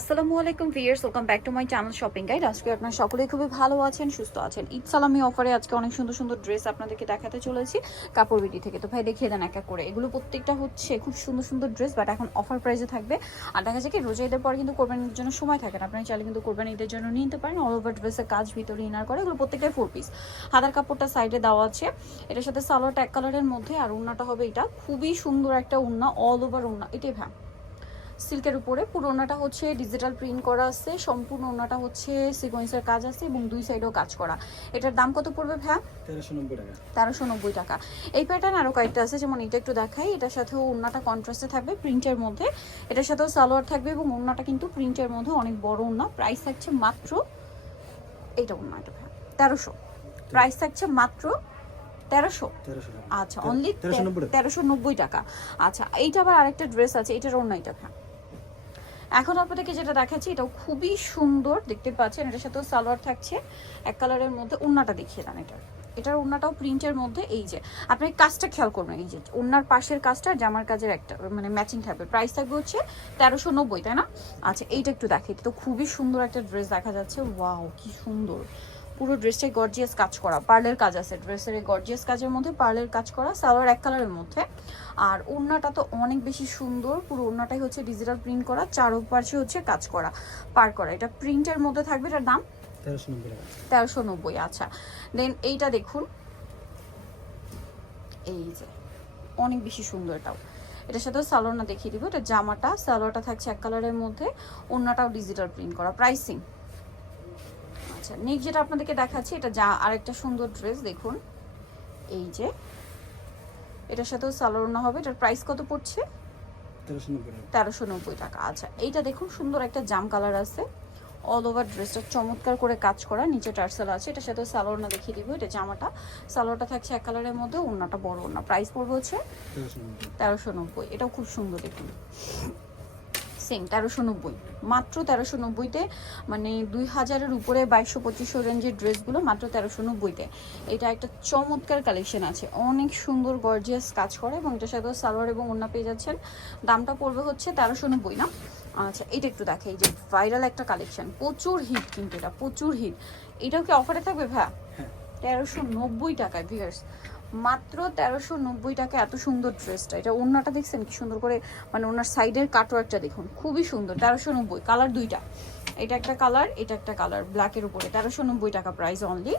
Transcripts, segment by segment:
আসসালামু আলাইকুম viewers, welcome back to my channel shopping guide. আজকে আপনারা সকলেই খুবই ভালো আছেন, সুস্থ আছেন। ঈদ সালামি অফারে আজকে অনেক সুন্দর সুন্দর ড্রেস আপনাদেরকে দেখাতে চলেছি কাপড় বিডি থেকে। তো ভাই দেখিয়ে দেন এক এক করে। এগুলো প্রত্যেকটা হচ্ছে খুব সুন্দর সুন্দর ড্রেস, বাট এখন অফার প্রাইসে থাকবে। আর দেখা যায় কি রোজা ঈদের পর কিন্তু কোরবানির জন্য সময় থাকে না, আপনারা চাইলে কিন্তু কোরবানি ঈদের জন্য নিতে পারেন। অল ওভার ড্রেসের কাজ ভিতরে ইনার করে, এগুলো প্রত্যেকটাই 4 পিস। হাতার কাপড়টা সাইডে দেওয়া আছে, এটার সাথে সালোয়ারটা এক কালারের মধ্যে, আর ওড়নাটা হবে এটা খুবই সুন্দর একটা ওড়না, অল ওভার ওড়না। এটাই ভ্যাম সিল্কের উপরে পুরো ওড়নাটা হচ্ছে ডিজিটাল প্রিন্ট করা আছে, সম্পূর্ণ ওড়নাটা হচ্ছে সিকোয়েন্সের কাজ আছে এবং দুই সাইডেও কাজ করা। এটার দাম কত পড়বে ভাইয়া? 1390 টাকা। 1390 টাকা। এই প্যাটার্ন আরও কয়েকটা আছে, যেমন এটা একটু দেখাই। এটার সাথেও ওড়নাটা কন্ট্রাস্টে থাকবে প্রিন্টের মধ্যে, এটার সাথেও সালোয়ার থাকবে এবং ওড়নাটা কিন্তু প্রিন্টের মধ্যে অনেক বড় ওড়না। প্রাইস থাকছে মাত্র, এইটা ওড়নাটা ভাইয়া 1300, প্রাইস থাকছে মাত্র 1300। আচ্ছা, অনলি 1390 টাকা। আচ্ছা, এইটা আবার আরেকটা ড্রেস আছে, এটার ওড়না এটা ভাইয়া। এখন আপনাদেরকে যেটা দেখাচ্ছি এটাও খুবই সুন্দর, দেখতে পাচ্ছেন। এটার সাথেও সালোয়ার থাকছে এক কালারের মধ্যে। ওড়নাটা দেখিয়ে দেন এটার ওড়নাটাও প্রিন্টের মধ্যে। এই যে আপনি কাজটা খেয়াল করবেন, এই যে ওড়নার পাশের কাজটা জামার কাজের একটা মানে ম্যাচিং থাকবে। প্রাইস থাকবে হচ্ছে 1390, তাই না? আচ্ছা, এইটা একটু দেখে, তো খুবই সুন্দর একটা ড্রেস দেখা যাচ্ছে। ওয়াও, কি সুন্দর! পুরো ড্রেসটাই গর্জিয়াস কাজ করা, পার্লের কাজ আছে ড্রেসের। এই গর্জিয়াস কাজের মধ্যে পার্লের কাজ করা, সালোয়ার এক কালারের মধ্যে। আর ওড়নাটা তো অনেক বেশি সুন্দর, পুরো ওড়নাটাই হচ্ছে ডিজিটাল প্রিন্ট করা, চারপাশে হচ্ছে কাজ করা, পার করা। এটা প্রিন্টের মধ্যে থাকবে, এটার দাম 1390 টাকা। 1390। আচ্ছা, দেন এইটা দেখুন, এই যে অনেক বেশি সুন্দর এটাও। এটার সাথেও সালোয়ারটা দেখিয়ে দিব। এটা জামাটা, সালোয়ারটা থাকছে এক কালারের মধ্যে, ওড়নাটাও ডিজিটাল প্রিন্ট করা। প্রাইসিং, আচ্ছা নেক্সট যেটা আপনাদেরকে দেখাচ্ছি, এটা আরেকটা সুন্দর ড্রেস দেখুন। এই যে এটার সাথেও সালোয়ার হবে। এটার প্রাইস কত পড়ছে? 1390 টাকা। আচ্ছা, এইটা দেখুন, সুন্দর একটা জাম কালার আছে, অল ওভার ড্রেসটা চমৎকার করে কাজ করা, নিচে টার্সেল আছে। এটার সাথে সালোয়ারটা দেখিয়ে দিব। এটা জামাটা, সালোয়ারটা থাকছে এক কালারের মধ্যে, ওড়নাটা বড় ওড়না। প্রাইস পড়বে হচ্ছে 1390। এটাও খুব সুন্দর দেখুন, সেম 1390, মাত্র 1390-তে। মানে 2000-এর উপরে 2200-2500 রেঞ্জের ড্রেসগুলো মাত্র 1390-তে। এটা একটা চমৎকার কালেকশন আছে, অনেক সুন্দর গর্জিয়াস কাজ করে, এবং এটার সাথে সালোয়ার এবং ওড়না পেয়ে যাচ্ছেন। দামটা পড়বে হচ্ছে 1390 না? আচ্ছা, এটা একটু দেখে, এই যে ভাইরাল একটা কালেকশন, প্রচুর হিট কিন্তু এটা, প্রচুর হিট। এটাও কি অফারে থাকবে ভাইয়া? 1390 টাকায় ভিউয়ার্স, মাত্র 1390 টাকা। এত সুন্দর ড্রেসটা, এটা ওড়নাটা দেখছেন কি সুন্দর করে, মানে ওনার সাইডের কাটওয়ার্কটা দেখুন, খুবই সুন্দর। 1390, কালার দুইটা, এটা একটা কালার, এটা একটা কালার, ব্ল্যাকের উপরে। 1390 টাকা প্রাইস অনলি।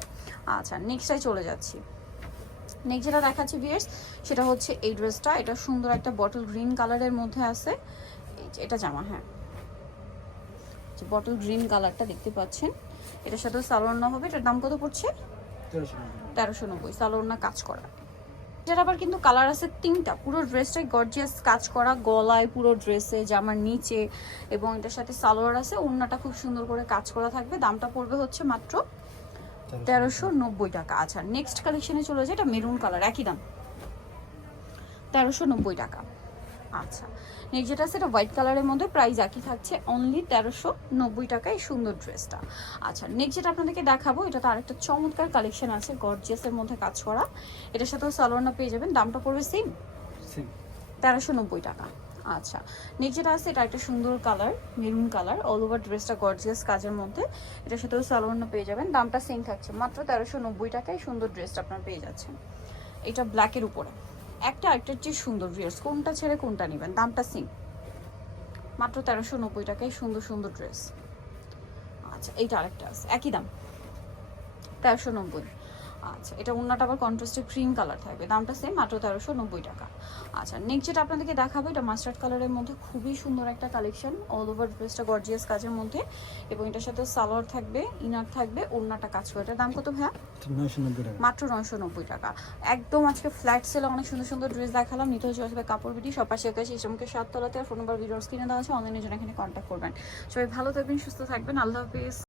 আচ্ছা, নেক্সটে চলে যাচ্ছি। নেক্সট যেটা দেখাচ্ছি ভিউয়ার্স, সেটা হচ্ছে এই ড্রেসটা। এটা সুন্দর একটা বটল গ্রিন কালারের মধ্যে আছে। এই যে এটা জামা, হ্যাঁ, বটল গ্রিন কালারটা দেখতে পাচ্ছেন। এটার সাথে সালোয়ার না হবে। এটার দাম কত পড়ছে? 1390, সালোয়ার না কাজ করা। এটার আবার কিন্তু কালার আছে তিনটা। পুরো ড্রেসটাই গর্জিয়াস কাজ করা, গলায়, পুরো ড্রেসে, জামার নিচে, এবং এটার সাথে সালোয়ার আছে। ওড়নাটা খুব সুন্দর করে কাজ করা থাকবে। দামটা পড়বে হচ্ছে মাত্র 1390 টাকা। আচ্ছা, নেক্সট কালেকশনে চলে যায়, এটা মেরুন কালার, একই দাম 1390 টাকা। আচ্ছা, নেক্সট যেটা আছে এটা হোয়াইট কালারের মধ্যে, প্রাইস একই থাকছে, অনলি 1390 টাকায় সুন্দর ড্রেসটা। আচ্ছা, নেক্সট যেটা আপনাদেরকে দেখাবো, এটা তো আরেকটা চমৎকার কালেকশন আছে, গর্জিয়াসের মধ্যে কাজ করা। এটার সাথেও সালোয়ারটা পেয়ে যাবেন, দামটা পড়বে সেম 1390 টাকা। আচ্ছা, নেক্সট যেটা আছে এটা একটা সুন্দর colour, maroon colour, all over ড্রেসটা গর্জিয়াস কাজের মধ্যে। এটার সাথেও সালোয়ারটা পেয়ে যাবেন, দামটা সেম থাকছে, মাত্র 1390 টাকায় সুন্দর ড্রেসটা আপনারা পেয়ে যাচ্ছেন। এটা ব্ল্যাকের উপরে, একটা আরেকটার চেয়ে সুন্দর ভিউয়ার্স, কোনটা ছেড়ে কোনটা নেবেন, দামটা সেম, মাত্র 1390 টাকায় সুন্দর সুন্দর ড্রেস। আচ্ছা, এইটা আরেকটা আছে, একই দাম 1390। আচ্ছা, এটা ওড়নাটা আবার কন্ট্রাস্টে ক্রিম কালার থাকবে, দামটা সেম, মাত্র 1390 টাকা। আচ্ছা, নেক্সট যেটা আপনাদেরকে দেখাবো, এটা মাস্টার্ড কালারের মধ্যে খুবই সুন্দর একটা কালেকশন, অল ওভার ড্রেসটা গর্জিয়াস কাজের মধ্যে, এবং এটার সাথে সালোয়ার থাকবে, ইনার থাকবে, ওড়নাটা কাজ করে। এটার দাম কত ভাইয়া? 990 টাকা, মাত্র 990 টাকা। একদম আজকে ফ্ল্যাট সেলে অনেক সুন্দর সুন্দর ড্রেস দেখালাম। নিতে হচ্ছে আসবে কাপড় বিডি, সব পাশে কাছে ইসলামকে 7 তলাতে। আর ফোন নাম্বার ভিডিওর স্ক্রিনে দেওয়া আছে, অনলাইনের জন্য এখানে কন্ট্যাক্ট করবেন। সবাই ভালো থাকবেন, সুস্থ থাকবেন, আল্লাহ হাফিজ।